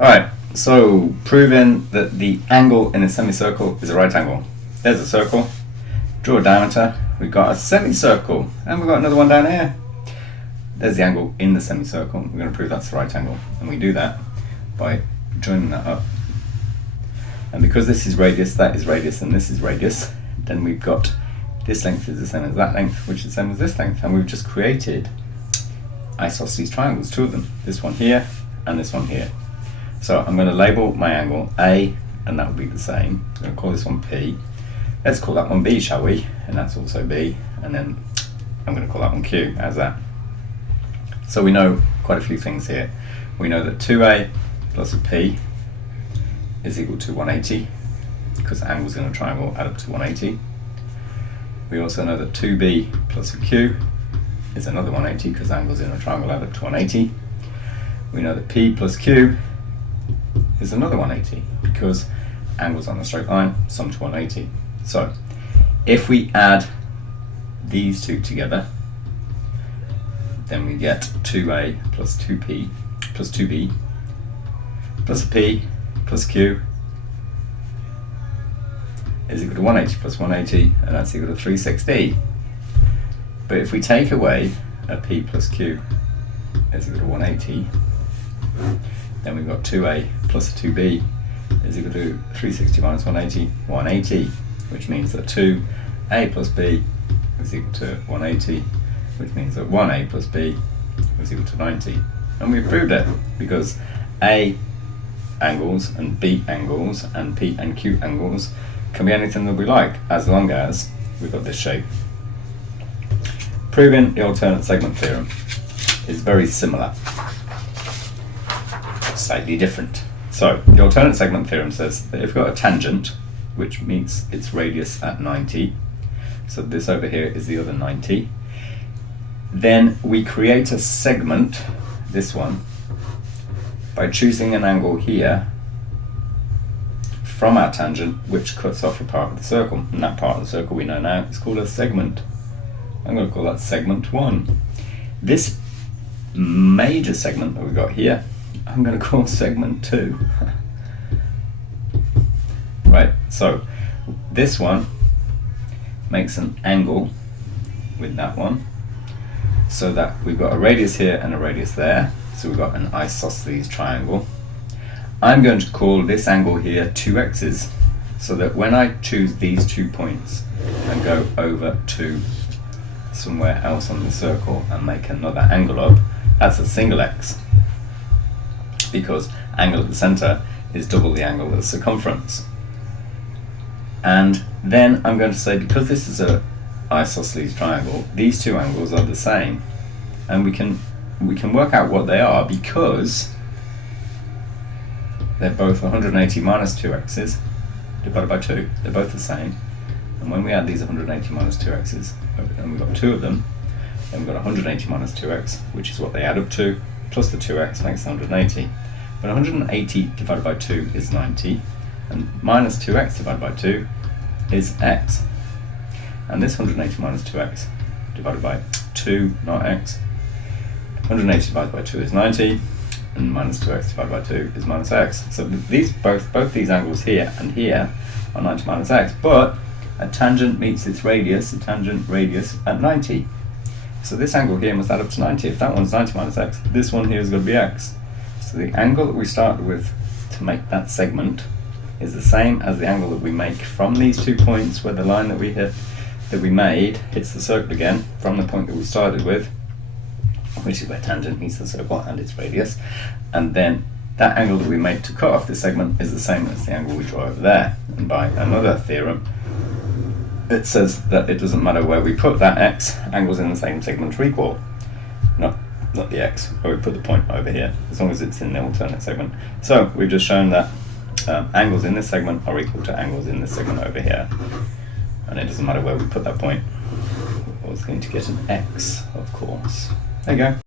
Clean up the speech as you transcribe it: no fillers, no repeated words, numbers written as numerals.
Alright, so proving that the angle in a semicircle is a right angle. There's a circle, draw a diameter, we've got a semicircle, and we've got another one down here. There's the angle in the semicircle. We're going to prove that's the right angle, and we do that by joining that up. And because this is radius, that is radius, and this is radius, then we've got this length is the same as that length, which is the same as this length, and we've just created isosceles triangles, two of them, this one here and this one here. So I'm going to label my angle A, and that will be the same. I'm going to call this one P. Let's call that one B, shall we? And that's also B, and then I'm going to call that one Q. How's that? So we know quite a few things here. We know that 2A plus a P is equal to 180, because angles in a triangle add up to 180. We also know that 2B plus a Q is another 180, because angles in a triangle add up to 180. We know that P plus Q is another 180, because angles on a straight line sum to 180. So if we add these two together, then we get 2A plus 2P plus 2B plus a P plus Q is equal to 180 plus 180, and that's equal to 360. But if we take away a P plus Q is equal to 180, then we've got 2A plus a 2B is equal to 360 minus 180, 180, which means that 2A plus B is equal to 180, which means that 1A plus B is equal to 90. And we've proved it, because A angles and B angles and P and Q angles can be anything that we like, as long as we've got this shape. Proving the alternate segment theorem is very similar, slightly different. So the alternate segment theorem says that if we've got a tangent which meets its radius at 90, so this over here is the other 90, then we create a segment, this one, by choosing an angle here from our tangent which cuts off a part of the circle, and that part of the circle we know now is called a segment. I'm going to call that segment 1. This major segment that we've got here, I'm going to call segment 2. Right, so this one makes an angle with that one, so that we've got a radius here and a radius there, so we've got an isosceles triangle. I'm going to call this angle here 2 x's, so that when I choose these 2 points and go over to somewhere else on the circle and make another angle up, that's a single x, because angle at the center is double the angle of the circumference. And then I'm going to say, because this is a isosceles triangle, these 2 angles are the same, and we can work out what they are, because they're both 180 minus 2 x's divided by 2. They're both the same, and when we add these 180 minus 2 x's, and we've got 2 of them, then we've got 180 minus 2x, which is what they add up to, plus the 2x makes 180. But 180 divided by 2 is 90, and minus 2x divided by 2 is x. And this 180 minus 2x divided by 2, not x, 180 divided by 2 is 90, and minus 2x divided by 2 is minus x. So these both these angles here and here are 90 minus x, but a tangent meets its radius, a tangent radius at 90. So this angle here must add up to 90. If that one's 90 minus x, this one here is going to be x. So the angle that we started with to make that segment is the same as the angle that we make from these 2 points, where the line that we made hits the circle again from the point that we started with, which is where tangent meets the circle and its radius. And then that angle that we make to cut off this segment is the same as the angle we draw over there. And by another theorem, it says that it doesn't matter where we put that x, angles in the same segment are equal. Not the x, where we put the point over here, as long as it's in the alternate segment. So we've just shown that angles in this segment are equal to angles in this segment over here. And it doesn't matter where we put that point, we're always going to get an x, of course. There you go.